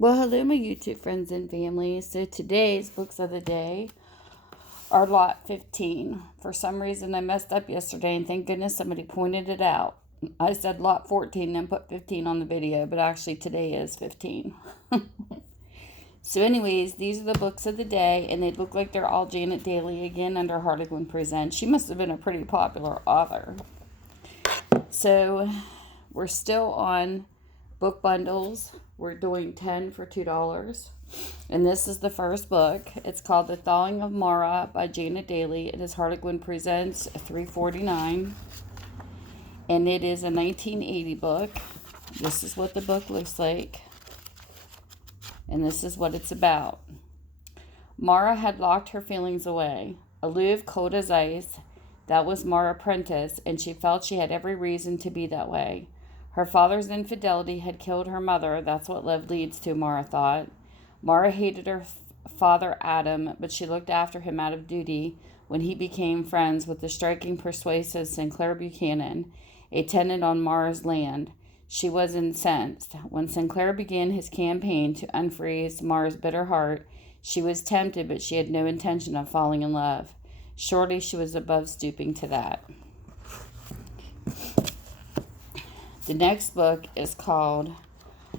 Well, hello, my YouTube friends and family. So today's books of the day are lot 15. For some reason, I messed up yesterday, and thank goodness somebody pointed it out. I said lot 14 and put 15 on the video, but actually today is 15. So anyways, these are the books of the day, and they look like they're all Janet Dailey again under Harlequin Presents. She must have been a pretty popular author. So we're still on book bundles. We're doing 10 for $2. And this is the first book. It's called The Thawing of Mara by Janet Dailey. It is Harlequin Presents $3.49. And it is a 1980 book. This is what the book looks like. And this is what it's about. Mara had locked her feelings away. Aloof, cold as ice, that was Mara Prentice, and she felt she had every reason to be that way. Her father's infidelity had killed her mother. That's what love leads to, Mara thought. Mara hated her father, Adam, but she looked after him out of duty when he became friends with the striking, persuasive Sinclair Buchanan, a tenant on Mara's land. She was incensed. When Sinclair began his campaign to unfreeze Mara's bitter heart, she was tempted, but she had no intention of falling in love. Surely she was above stooping to that. The next book is called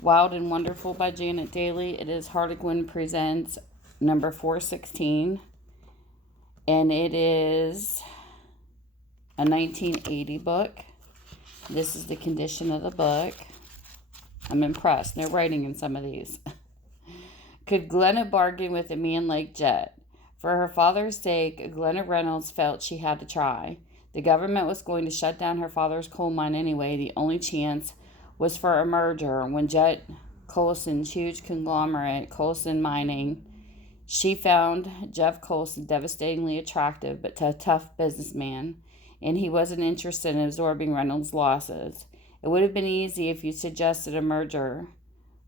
Wild and Wonderful by Janet Dailey. It is Harlequin Presents number 416. And it is a 1980 book. This is the condition of the book. I'm impressed. No writing in some of these. Could Glenna bargain with a man like Jet? For her father's sake, Glenna Reynolds felt she had to try. The government was going to shut down her father's coal mine anyway. The only chance was for a merger. When Jet Colson's huge conglomerate, Colson Mining, she found Jeff Colson devastatingly attractive but a tough businessman, and he wasn't interested in absorbing Reynolds' losses. It would have been easy if you suggested a merger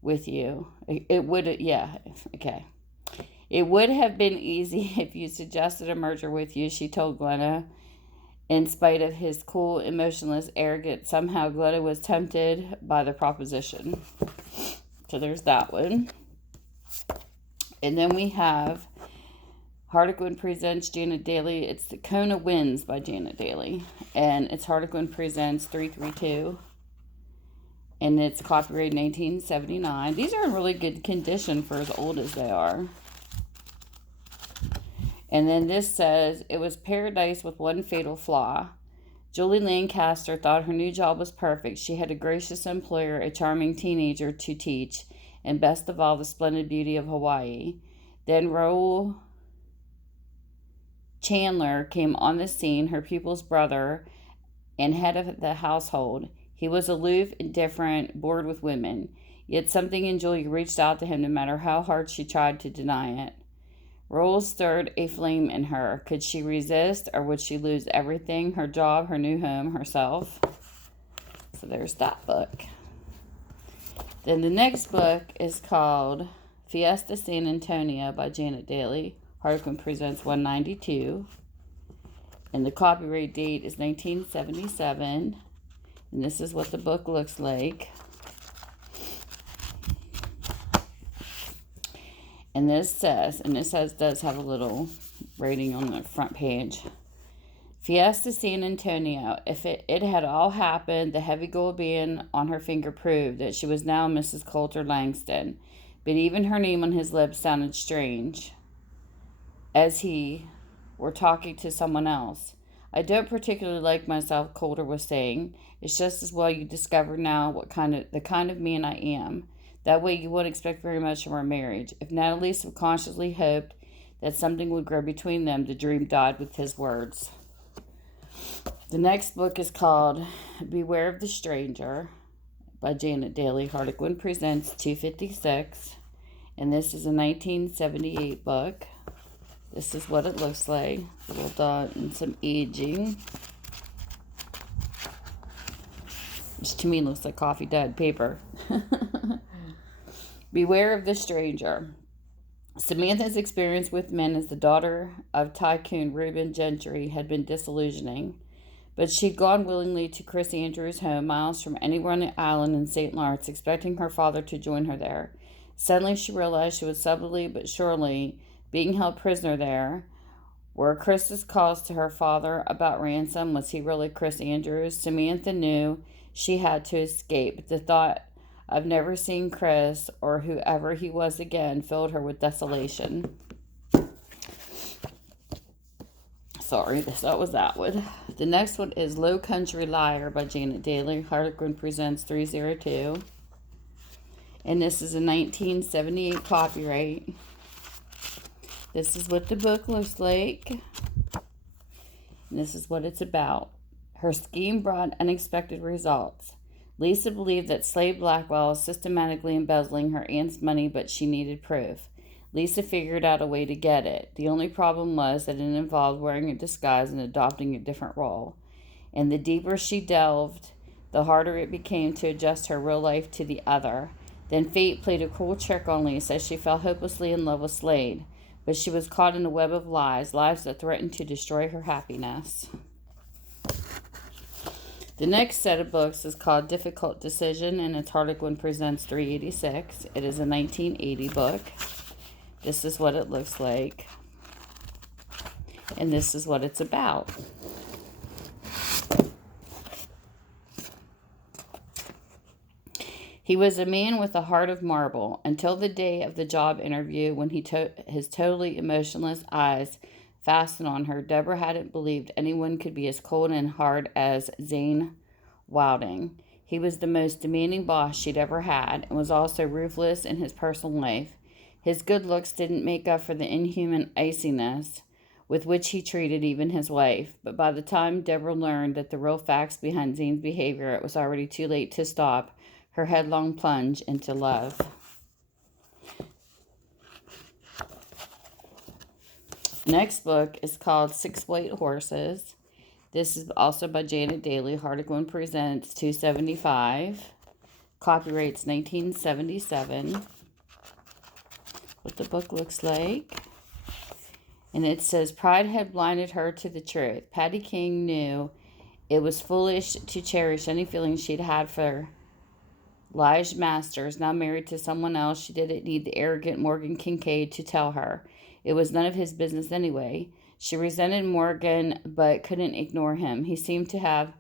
with you. It would have been easy if you suggested a merger with you, she told Glenna. In spite of his cool, emotionless arrogance, somehow Glenna was tempted by the proposition. So there's that one. And then we have Harlequin Presents Janet Dailey. It's the Kona Wins by Janet Dailey. And it's Harlequin Presents 332. And it's copyright 1979. These are in really good condition for as old as they are. And then this says, it was paradise with one fatal flaw. Julie Lancaster thought her new job was perfect. She had a gracious employer, a charming teenager to teach, and best of all, the splendid beauty of Hawaii. Then Raoul Chandler came on the scene, her pupil's brother and head of the household. He was aloof, indifferent, bored with women. Yet something in Julie reached out to him no matter how hard she tried to deny it. Raoul stirred a flame in her. Could she resist, or would she lose everything? Her job, her new home, herself? So there's that book. Then the next book is called Fiesta San Antonio by Janet Dailey. Harlequin Presents 192. And the copyright date is 1977. And this is what the book looks like. And this does have a little rating on the front page. Fiesta San Antonio. If it had all happened, the heavy gold band on her finger proved that she was now Mrs. Coulter Langston. But even her name on his lips sounded strange, as he were talking to someone else. I don't particularly like myself, Coulter was saying. It's just as well you discover now the kind of man I am. That way you won't expect very much from our marriage. If Natalie subconsciously hoped that something would grow between them, the dream died with his words. The next book is called Beware of the Stranger by Janet Dailey. Harlequin Presents 256. And this is a 1978 book. This is what it looks like. A little dot and some aging. Which to me looks like coffee dyed paper. Beware of the Stranger. Samantha's experience with men as the daughter of tycoon Reuben Gentry had been disillusioning, but she'd gone willingly to Chris Andrews' home, miles from anywhere on the island in St. Lawrence, expecting her father to join her there. Suddenly she realized she was subtly but surely being held prisoner there. Were Chris's calls to her father about ransom? Was he really Chris Andrews? Samantha knew she had to escape. The thought of never seeing Chris or whoever he was again filled her with desolation. Sorry, that was that one. The next one is Low Country Liar by Janet Dailey. Harlequin Presents 302. And this is a 1978 copyright. This is what the book looks like. And this is what it's about. Her scheme brought unexpected results. Lisa believed that Slade Blackwell was systematically embezzling her aunt's money, but she needed proof. Lisa figured out a way to get it. The only problem was that it involved wearing a disguise and adopting a different role. And the deeper she delved, the harder it became to adjust her real life to the other. Then fate played a cruel trick on Lisa as she fell hopelessly in love with Slade. But she was caught in a web of lies that threatened to destroy her happiness. The next set of books is called Difficult Decision, and it's Harlequin Presents 386. It is a 1980 book. This is what it looks like. And this is what it's about. He was a man with a heart of marble until the day of the job interview when his totally emotionless eyes fastened on her. Deborah hadn't believed anyone could be as cold and hard as Zane Wilding. He was the most demanding boss she'd ever had and was also ruthless in his personal life. His good looks didn't make up for the inhuman iciness with which he treated even his wife. But by the time Deborah learned that the real facts behind Zane's behavior, it was already too late to stop her headlong plunge into love. Next book is called Six White Horses. This is also by Janet Dailey. Harlequin Presents 275. Copyrights 1977. What the book looks like. And it says, pride had blinded her to the truth. Patty King knew it was foolish to cherish any feelings she'd had for Lige Masters, now married to someone else. She didn't need the arrogant Morgan Kincaid to tell her. It was none of his business anyway. She resented Morgan, but couldn't ignore him. He seemed to have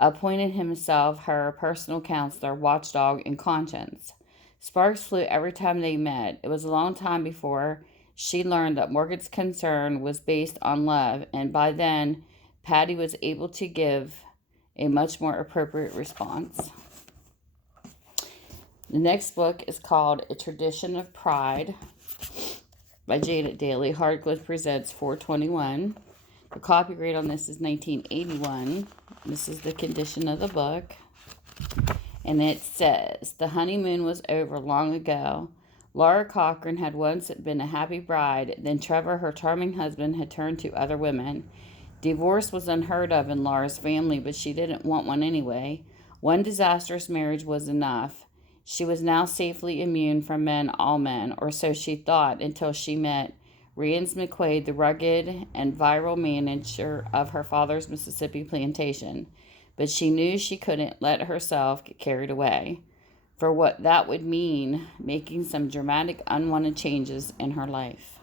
appointed himself her personal counselor, watchdog, and conscience. Sparks flew every time they met. It was a long time before she learned that Morgan's concern was based on love, and by then, Patty was able to give a much more appropriate response. The next book is called A Tradition of Pride by Janet Dailey. Harlequin Presents 421. The copyright on this is 1981. This is the condition of the book. And it says, the honeymoon was over long ago. Laura Cochran had once been a happy bride. Then Trevor, her charming husband, had turned to other women. Divorce was unheard of in Laura's family, but she didn't want one anyway. One disastrous marriage was enough. She was now safely immune from men, all men, or so she thought, until she met Rians McQuaid, the rugged and viral manager of her father's Mississippi plantation. But she knew she couldn't let herself get carried away for what that would mean, making some dramatic, unwanted changes in her life.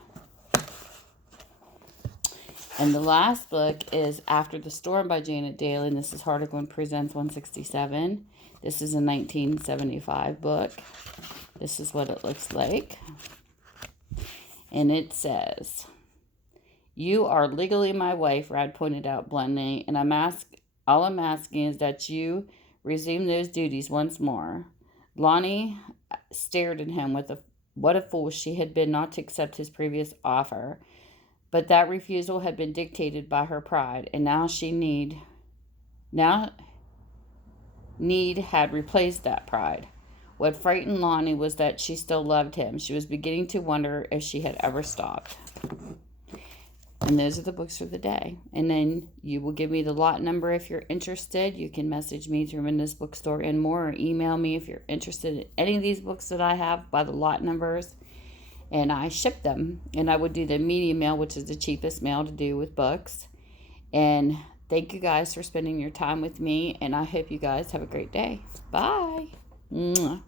And the last book is After the Storm by Janet Dailey, and this is Harlequin Presents 167. This is a 1975 book. This is what it looks like. And it says, you are legally my wife, Rad pointed out bluntly, and all I'm asking is that you resume those duties once more. Lonnie stared at him with what a fool she had been not to accept his previous offer. But that refusal had been dictated by her pride, and now need had replaced that pride. What frightened Lonnie was that she still loved him. She was beginning to wonder if she had ever stopped. And those are the books for the day. And then you will give me the lot number if you're interested. You can message me through Minda's Bookstore and more, or email me if you're interested in any of these books that I have by the lot numbers. And I ship them. And I would do the medium mail, which is the cheapest mail to do with books. And thank you guys for spending your time with me. And I hope you guys have a great day. Bye. Mwah.